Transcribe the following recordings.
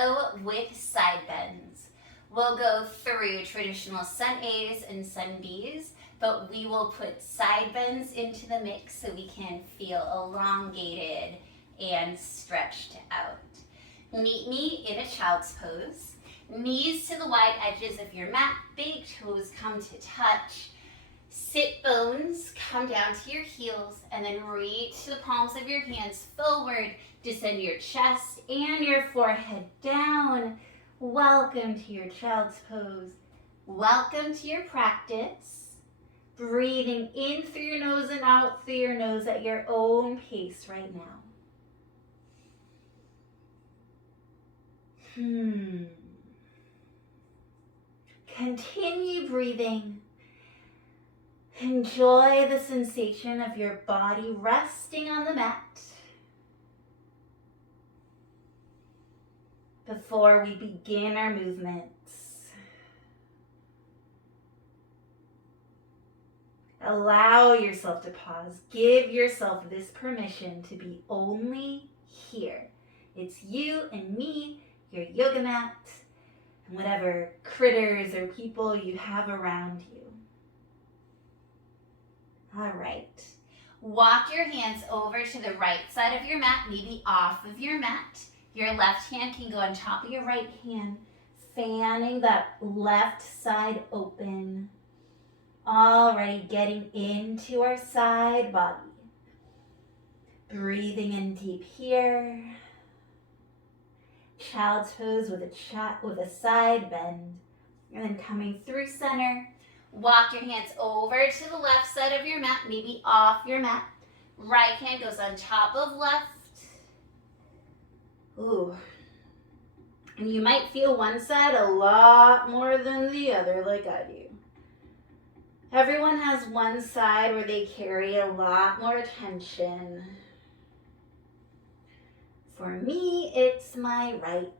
flow with side bends. We'll go through traditional sun A's and sun B's, but we will put side bends into the mix so we can feel elongated and stretched out. Meet me in a child's pose. Knees to the wide edges of your mat, big toes come to touch. Sit bones come down to your heels, and then reach the palms of your hands forward. Descend your chest and your forehead down. Welcome to your child's pose. Welcome to your practice. Breathing in through your nose and out through your nose at your own pace right now. Continue breathing. Enjoy the sensation of your body resting on the mat. Before we begin our movements, allow yourself to pause. Give yourself this permission to be only here. It's you and me, your yoga mat, and whatever critters or people you have around you. All right. Walk your hands over to the right side of your mat, maybe off of your mat. Your left hand can go on top of your right hand, fanning that left side open. Already getting into our side body. Breathing in deep here. Child's pose with a side bend. And then coming through center. Walk your hands over to the left side of your mat, maybe off your mat. Right hand goes on top of left. Ooh. And you might feel one side a lot more than the other, like I do. Everyone has one side where they carry a lot more attention. For me, it's my right.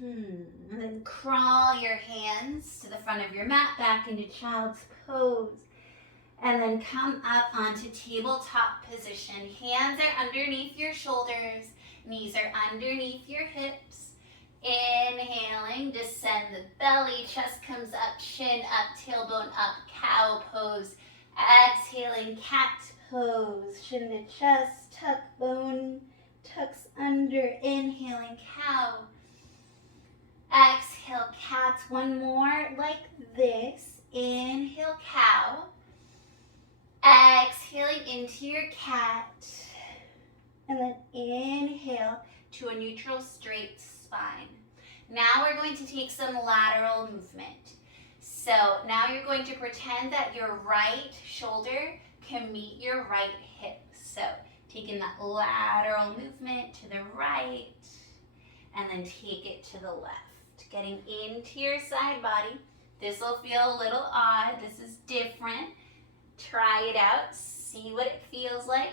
And then crawl your hands to the front of your mat, back into child's pose. And then come up onto tabletop position. Hands are underneath your shoulders. Knees are underneath your hips. Inhaling, descend the belly. Chest comes up, chin up, tailbone up, cow pose. Exhaling, cat pose. Chin to chest, tuck bone, tucks under. Inhaling, cow. Exhale, cat. One more like this. Inhale, cow. Exhaling into your cat. And then inhale to a neutral straight spine. Now we're going to take some lateral movement. So now you're going to pretend that your right shoulder can meet your right hip. So taking that lateral movement to the right and then take it to the left. Getting into your side body. This will feel a little odd. This is different. Try it out. See what it feels like.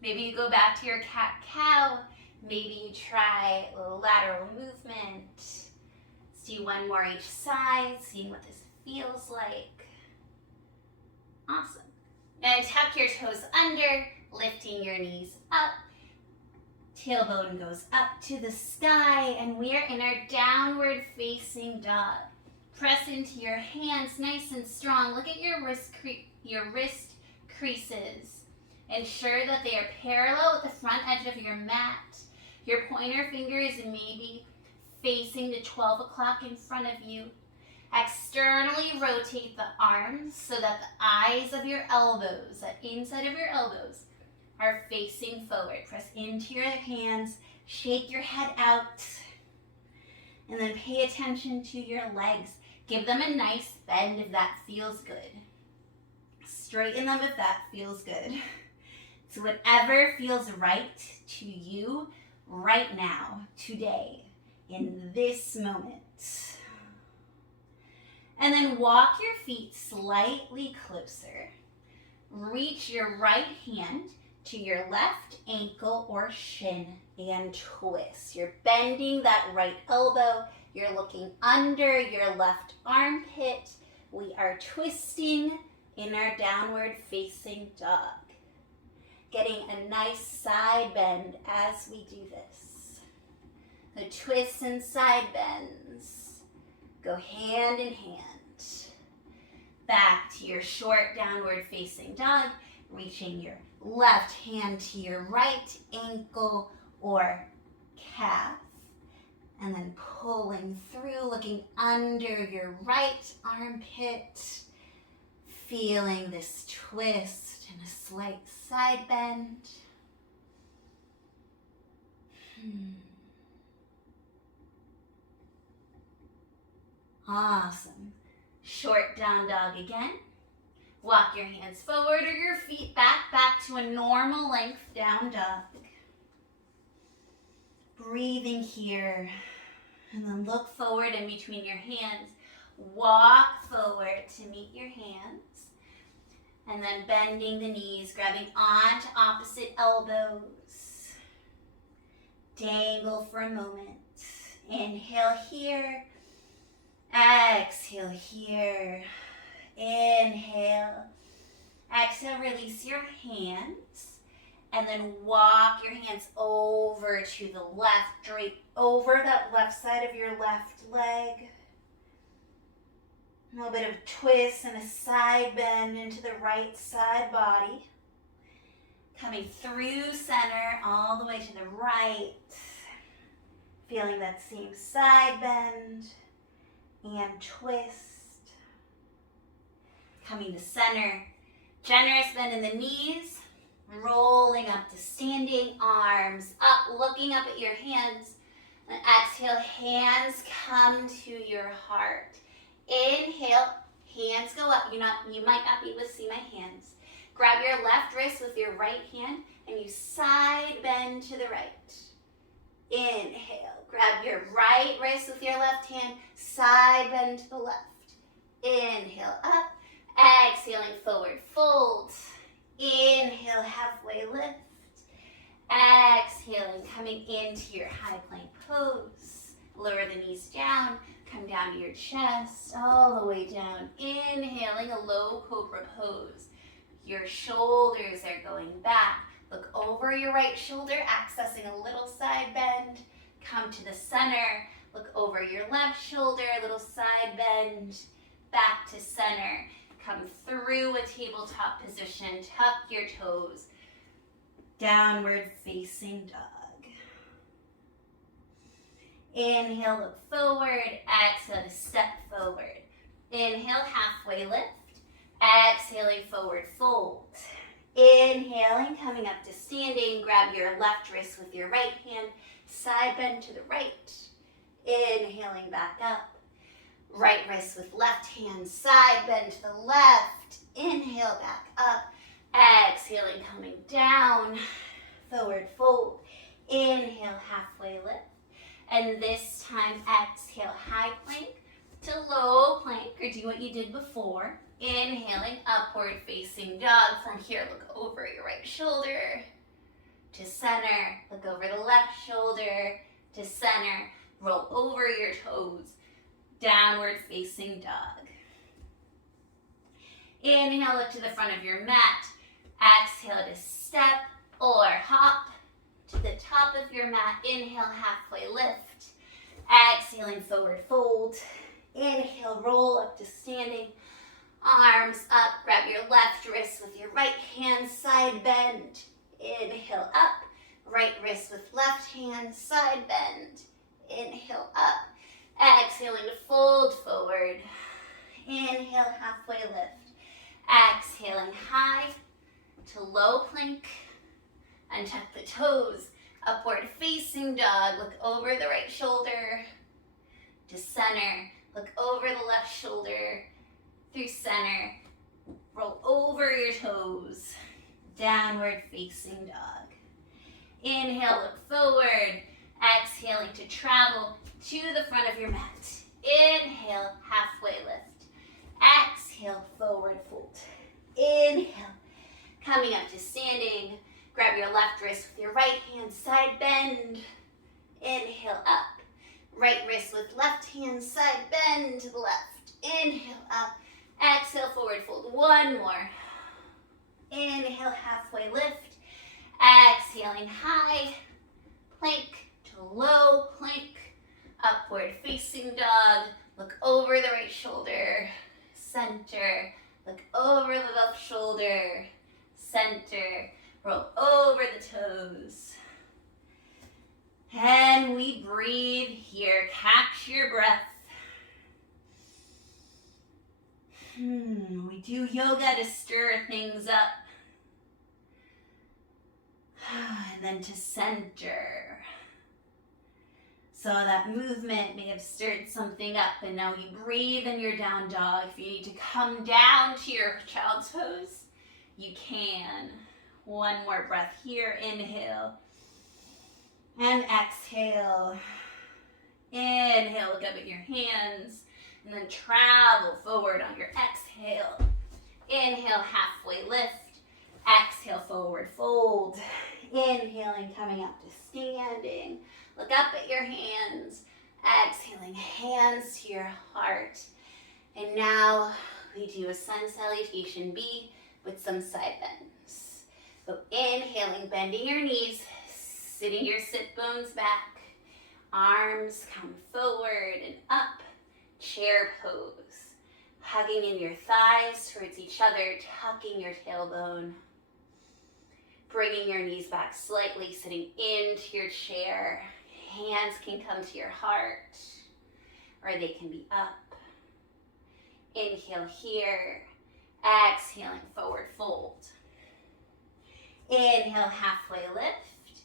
Maybe you go back to your cat-cow. Maybe you try lateral movement. Let's do one more each side, seeing what this feels like. Awesome. Now tuck your toes under, lifting your knees up. Tailbone goes up to the sky, and we are in our downward facing dog. Press into your hands nice and strong. Look at your wrist creases. Ensure that they are parallel with the front edge of your mat. Your pointer finger is maybe facing to 12 o'clock in front of you. Externally rotate the arms so that the eyes of your elbows, that inside of your elbows, are facing forward. Press into your hands, shake your head out, and then pay attention to your legs. Give them a nice bend if that feels good. Straighten them if that feels good. So whatever feels right to you right now, today, in this moment. And then walk your feet slightly closer. Reach your right hand to your left ankle or shin and twist. You're bending that right elbow. You're looking under your left armpit. We are twisting in our downward facing dog. getting a nice side bend as we do this. The twists and side bends go hand in hand. Back to your short downward facing dog, reaching your left hand to your right ankle or calf, and then pulling through, looking under your right armpit, feeling this twist and a slight side bend. Awesome. Short down dog again. Walk your hands forward or your feet back to a normal length down dog. Breathing here, and then look forward in between your hands. Walk forward to meet your hands, and then bending the knees, grabbing onto opposite elbows. Dangle for a moment. Inhale here. Exhale here. Inhale. Exhale, release your hands. And then walk your hands over to the left, drape over that left side of your left leg. A little bit of twist and a side bend into the right side body. Coming through center all the way to the right. Feeling that same side bend and twist. Coming to center. Generous bend in the knees. Rolling up to standing, arms up, looking up at your hands. And exhale, hands come to your heart. Inhale, hands go up. You might not be able to see my hands. Grab your left wrist with your right hand and you side bend to the right. Inhale, grab your right wrist with your left hand, side bend to the left. Inhale, up. Exhaling, forward fold. Inhale, halfway lift. Exhaling, coming into your high plank pose. Lower the knees down, come down to your chest, all the way down. Inhaling, a low cobra pose. Your shoulders are going back. Look over your right shoulder, accessing a little side bend. Come to the center. Look over your left shoulder, a little side bend. Back to center. Come through a tabletop position, tuck your toes. Downward facing dog. Inhale, look forward. Exhale to step forward. Inhale, halfway lift. Exhaling, forward fold. Inhaling, coming up to standing. Grab your left wrist with your right hand. Side bend to the right. Inhaling, back up. Right wrist with left hand, side bend to the left. Inhale, back up. Exhaling, coming down. Forward fold. Inhale, halfway lift. And this time, exhale, high plank to low plank, or do what you did before. Inhaling, upward facing dog. From here, look over your right shoulder to center. Look over the left shoulder to center. Roll over your toes. Downward facing dog. Inhale, look to the front of your mat. Exhale to step or hop to the top of your mat. Inhale, halfway lift. Exhaling, forward fold. Inhale, roll up to standing. Arms up, grab your left wrist with your right hand, side bend. Inhale, up. Right wrist with left hand, side bend. Inhale, up. Exhaling to fold forward. Inhale, halfway lift. Exhaling high to low plank. Untuck the toes. Upward facing dog. Look over the right shoulder to center. Look over the left shoulder through center. Roll over your toes. Downward facing dog. Inhale, look forward. Exhaling to travel to the front of your mat. Inhale, halfway lift. Exhale, forward fold. Inhale, coming up to standing. Grab your left wrist with your right hand, side bend. Inhale, up. Right wrist with left hand, side bend to the left. Inhale, up. Exhale, forward fold. One more. Inhale, halfway lift. Exhaling high plank to low plank. Upward facing dog. Look over the right shoulder. Center. Look over the left shoulder. Center. Roll over the toes. And we breathe here. Catch your breath. We do yoga to stir things up. And then to center. So that movement may have stirred something up, and now you breathe in your down dog. If you need to come down to your child's pose, you can. One more breath here. Inhale and exhale. Inhale, look up at your hands, and then travel forward on your exhale. Inhale, halfway lift. Exhale, forward fold. Inhaling, coming up to standing. Look up at your hands. Exhaling, hands to your heart. And now we do a sun salutation B with some side bends. So inhaling, bending your knees, sitting your sit bones back. Arms come forward and up. Chair pose. Hugging in your thighs towards each other, tucking your tailbone. Bringing your knees back slightly, sitting into your chair. Hands can come to your heart, or they can be up. Inhale here. Exhaling, forward fold. Inhale, halfway lift.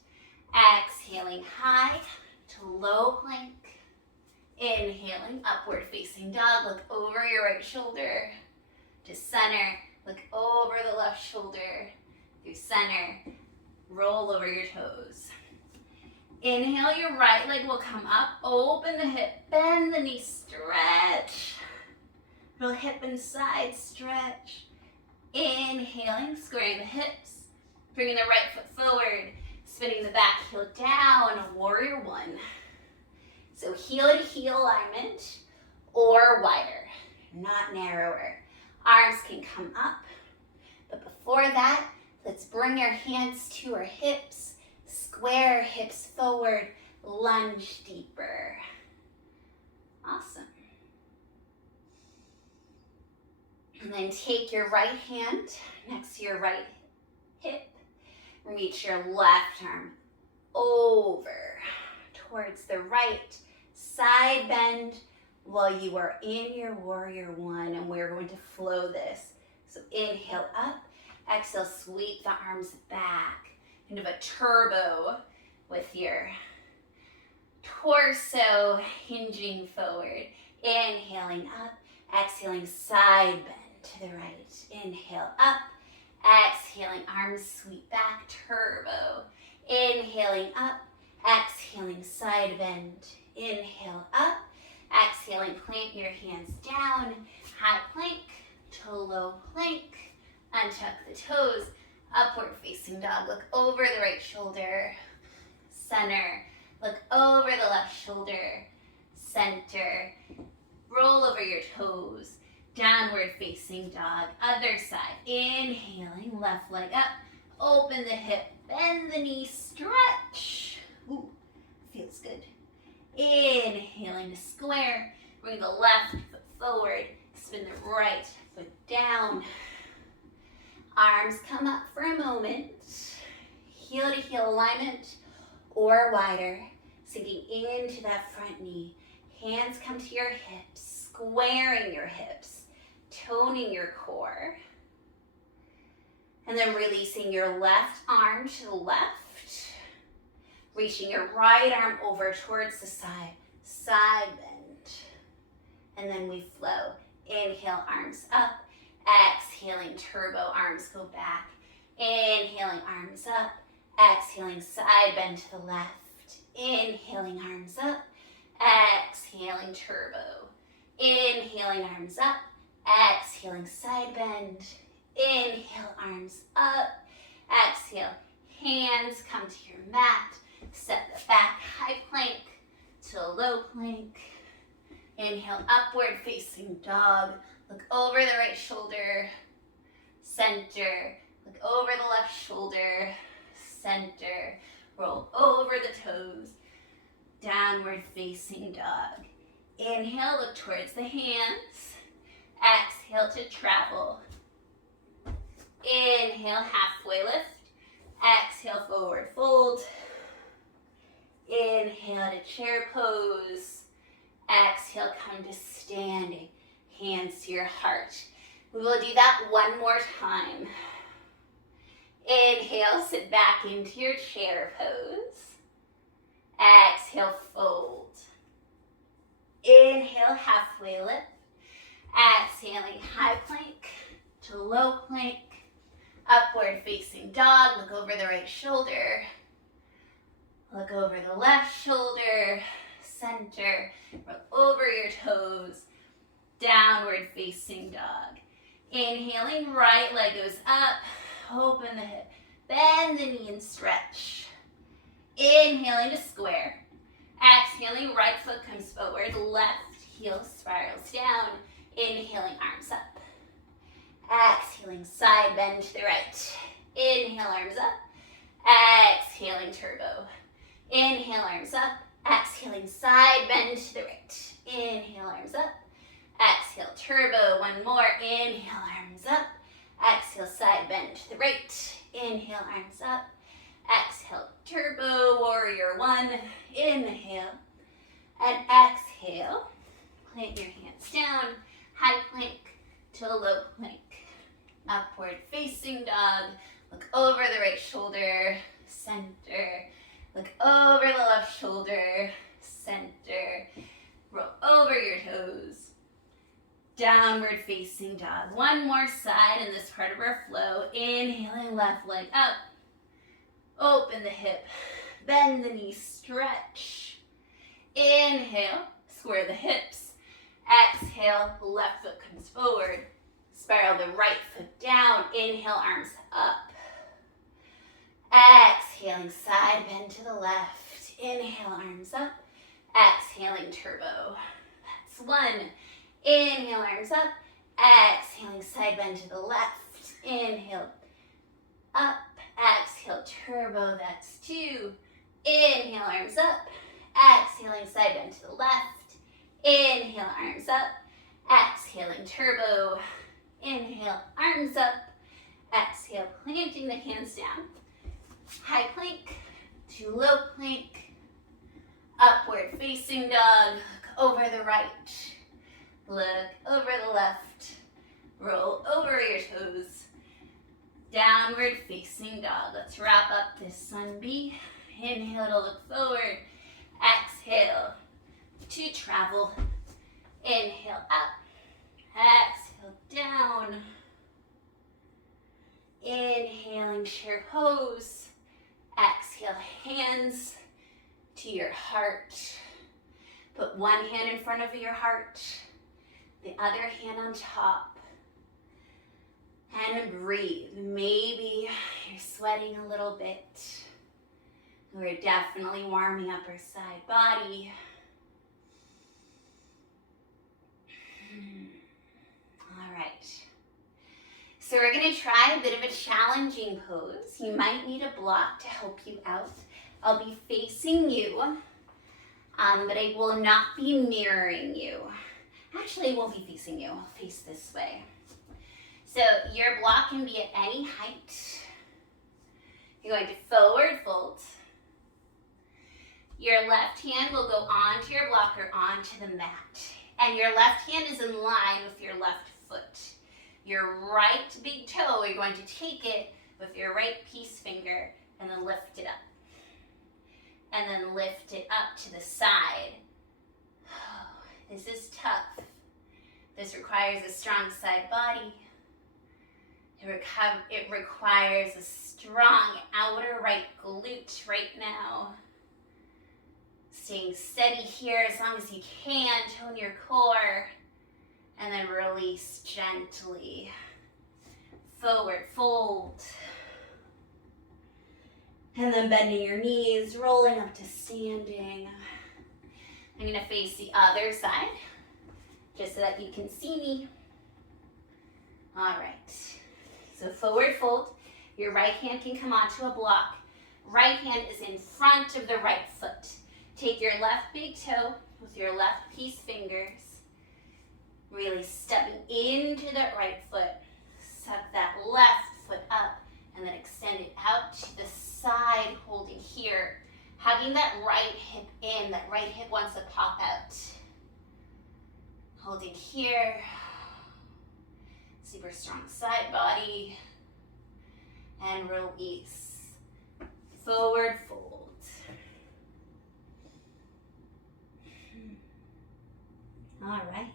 Exhaling, high to low plank. Inhaling, upward facing dog. Look over your right shoulder to center. Look over the left shoulder through center. Roll over your toes. Inhale, your right leg will come up. Open the hip, bend the knee, stretch. Little hip and side stretch. Inhaling, squaring the hips. Bringing the right foot forward. Spinning the back heel down, warrior one. So heel to heel alignment or wider, not narrower. Arms can come up. But before that, let's bring our hands to our hips. Square hips forward, lunge deeper. Awesome. And then take your right hand next to your right hip. Reach your left arm over towards the right. Side bend while you are in your warrior one, and we're going to flow this. So inhale up, exhale, sweep the arms back into a turbo with your torso hinging forward. Inhaling up, exhaling, side bend to the right. Inhale up, exhaling, arms sweep back, turbo. Inhaling up, exhaling, side bend. Inhale up, exhaling, plant your hands down, high plank to low plank. Untuck the toes, upward facing dog. Look over the right shoulder, center. Look over the left shoulder, center. Roll over your toes, downward facing dog. Other side, inhaling, left leg up. Open the hip, bend the knee, stretch. Ooh, feels good. Inhaling to square. Bring the left foot forward. Spin the right foot down. Arms come up for a moment. Heel to heel alignment or wider. Sinking into that front knee. Hands come to your hips. Squaring your hips. Toning your core. And then releasing your left arm to the left. Reaching your right arm over towards the side. Side bend. And then we flow. Inhale, arms up. Exhaling, turbo, arms go back. Inhaling, arms up. Exhaling, side bend to the left. Inhaling, arms up. Exhaling, turbo. Inhaling, arms up. Exhaling, side bend. Inhale, arms up. Exhale, hands come to your mat. Step the back, high plank to low plank. Inhale, upward facing dog. Look over the right shoulder, center. Look over the left shoulder, center. Roll over the toes. Downward facing dog. Inhale, look towards the hands. Exhale to travel. Inhale, halfway lift. Exhale, forward fold. Inhale to chair pose. Exhale, come to standing. Hands to your heart. We will do that one more time. Inhale, sit back into your chair pose. Exhale, fold. Inhale, halfway lift. Exhaling, high plank to low plank. Upward facing dog. Look over the right shoulder. Look over the left shoulder. Center. Roll over your toes. Downward facing dog. Inhaling, right leg goes up. Open the hip. Bend the knee and stretch. Inhaling to square. Exhaling, right foot comes forward. Left heel spirals down. Inhaling, arms up. Exhaling, side bend to the right. Inhale, arms up. Exhaling, turbo. Inhale, arms up. Exhaling, side bend to the right. Inhale, arms up. Exhale, turbo. One more. Inhale, arms up. Exhale, side bend to the right. Inhale, arms up. Exhale, turbo, warrior one. Inhale and exhale. Plant your hands down. High plank to low plank. Upward facing dog. Look over the right shoulder. Center. Look over the left shoulder. Center. Roll over your toes. Downward facing dog. One more side in this part of our flow. Inhaling, left leg up. Open the hip. Bend the knee, stretch. Inhale, square the hips. Exhale, left foot comes forward. Spiral the right foot down. Inhale, arms up. Exhaling, side bend to the left. Inhale, arms up. Exhaling, turbo. That's one. Inhale, arms up. Exhaling, side bend to the left. Inhale, up. Exhale, turbo. That's two. Inhale, arms up. Exhaling, side bend to the left. Inhale, arms up. Exhaling, turbo. Inhale, arms up. Exhale, planting the hands down. High plank to low plank. Upward facing dog. Look over the right. Look over the left. Roll over your toes. Downward facing dog. Let's wrap up this sun bee. Inhale to look forward. Exhale to travel. Inhale up. Exhale down. Inhaling, chair pose. Exhale, hands to your heart. Put one hand in front of your heart, the other hand on top. And breathe. Maybe you're sweating a little bit. We're definitely warming up our side body. All right. So we're going to try a bit of a challenging pose. You might need a block to help you out. I'll be facing you, but I will not be mirroring you. Actually, I won't be facing you. I'll face this way. So your block can be at any height. You're going to forward fold. Your left hand will go onto your block or onto the mat. And your left hand is in line with your left foot. Your right big toe, you're going to take it with your right peace finger and then lift it up. And then lift it up to the side. Oh, this is tough. This requires a strong side body. It requires a strong outer right glute right now. Staying steady here as long as you can. Tone your core. And then release gently. Forward fold. And then bending your knees, rolling up to standing. I'm going to face the other side, just so that you can see me. All right. So forward fold. Your right hand can come onto a block, Right hand is in front of the right foot. Take your left big toe with your left peace fingers, really stepping into that right foot. Suck that left foot up and then extend it out to the side, holding here. Hugging that right hip in, that right hip wants to pop out. Holding here. Super strong side body. And release. Forward fold. All right.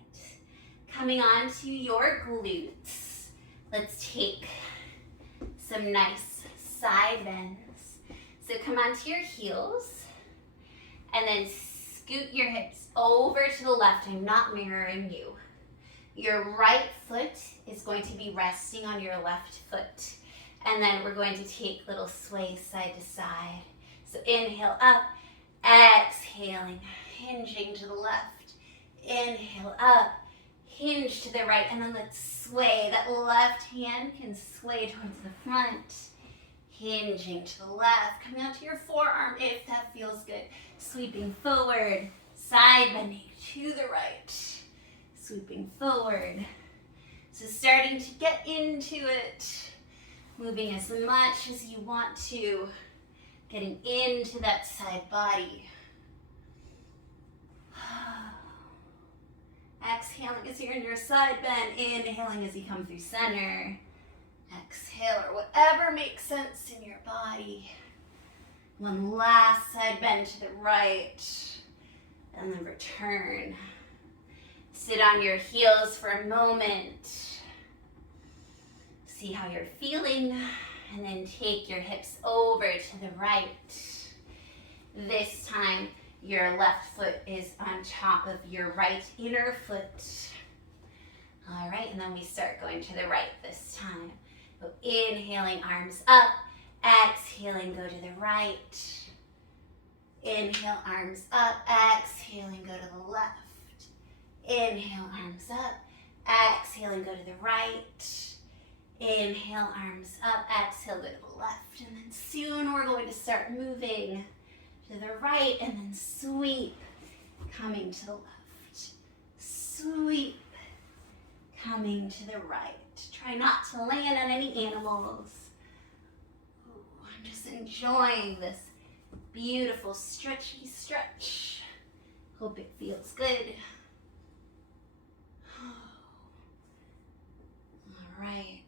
Coming on to your glutes. Let's take some nice side bends. So come onto your heels and then scoot your hips over to the left. I'm not mirroring you. Your right foot is going to be resting on your left foot. And then we're going to take little sway side to side. So inhale up, exhaling, hinging to the left. Inhale up, hinge to the right, and then let's sway. That left hand can sway towards the front. Hinging to the left, coming out to your forearm if that feels good. Sweeping forward, side bending to the right. Sweeping forward. So starting to get into it. Moving as much as you want to. Getting into that side body. Exhaling as you're in your side bend. Inhaling as you come through center. Exhale, or whatever makes sense in your body. One last side bend to the right. And then return. Sit on your heels for a moment. See how you're feeling. And then take your hips over to the right. This time, your left foot is on top of your right inner foot. All right, and then we start going to the right this time. So inhaling, arms up. Exhaling, go to the right. Inhale, arms up. Exhaling, go to the left. Inhale, arms up. Exhaling, go to the right. Inhale, arms up. Exhale, go to the left. And then soon we're going to start moving to the right and then sweep, coming to the left. Sweep, coming to the right. Try not to land on any animals. Ooh, I'm just enjoying this beautiful stretchy stretch. Hope it feels good. All right.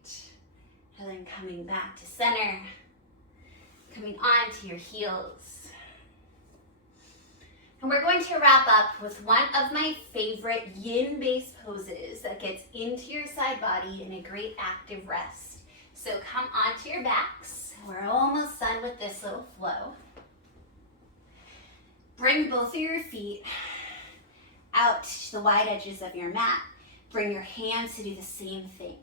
And then coming back to center. Coming onto your heels. And we're going to wrap up with one of my favorite yin-based poses that gets into your side body in a great active rest. So come onto your backs. We're almost done with this little flow. Bring both of your feet out to the wide edges of your mat. Bring your hands to do the same thing.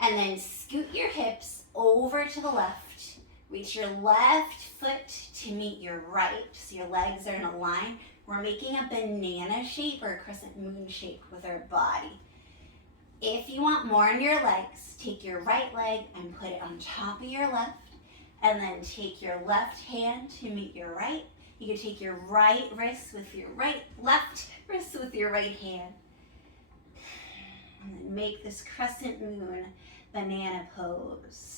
And then scoot your hips over to the left. Reach your left foot to meet your right, so your legs are in a line. We're making a banana shape or a crescent moon shape with our body. If you want more on your legs, take your right leg and put it on top of your left, and then take your left hand to meet your right. You can take your right wrist with your left wrist with your right hand. And then make this crescent moon banana pose.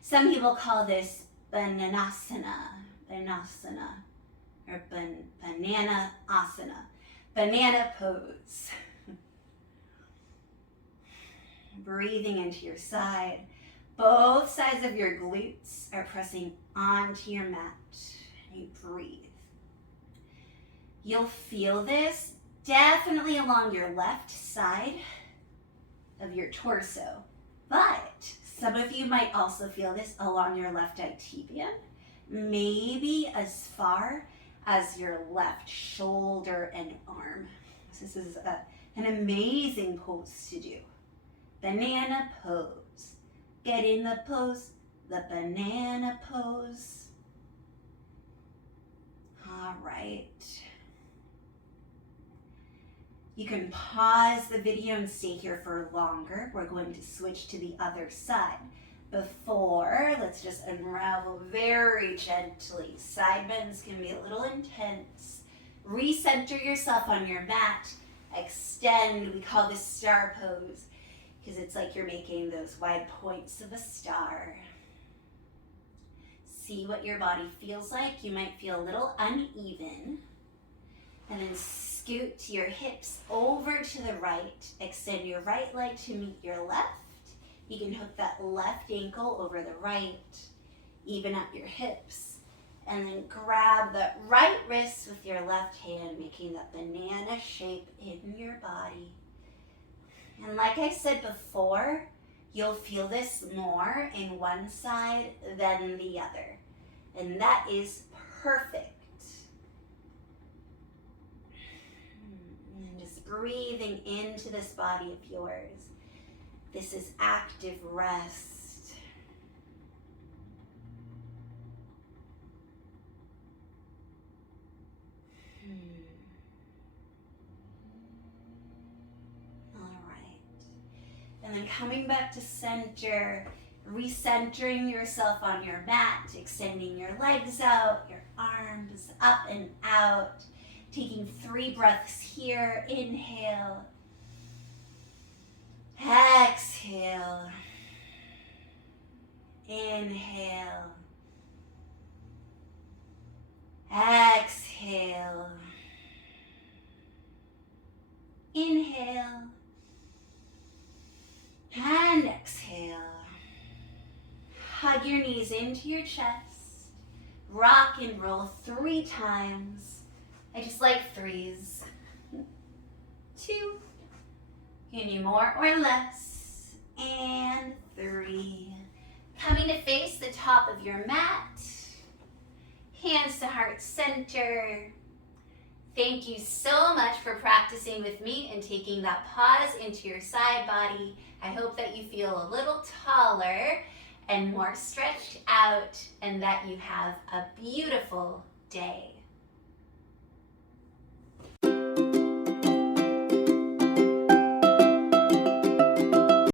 Some people call this bananasana, or banana asana, banana pose. Breathing into your side. Both sides of your glutes are pressing onto your mat. And you breathe. You'll feel this definitely along your left side of your torso, but some of you might also feel this along your left tibia, maybe as far as your left shoulder and arm. So this is an amazing pose to do. Banana pose. Get in the pose, the banana pose. All right. You can pause the video and stay here for longer. We're going to switch to the other side. before. Let's just unravel very gently. Side bends can be a little intense. Recenter yourself on your mat. Extend. We call this star pose because it's like you're making those wide points of a star. See what your body feels like. You might feel a little uneven. And then scoot your hips over to the right. Extend your right leg to meet your left. You can hook that left ankle over the right. Even up your hips. And then grab the right wrist with your left hand, making that banana shape in your body. And like I said before, you'll feel this more in one side than the other. And that is perfect. And just breathing into this body of yours. This is active rest. All right. And then coming back to center, recentering yourself on your mat, extending your legs out, your arms up and out. Taking 3 breaths here. Inhale. Exhale. Inhale. Exhale. Inhale. And exhale. Hug your knees into your chest. Rock and roll 3 times. I just like 3s. 2. You can do more or less. And 3. Coming to face the top of your mat. Hands to heart center. Thank you so much for practicing with me and taking that pause into your side body. I hope that you feel a little taller and more stretched out and that you have a beautiful day.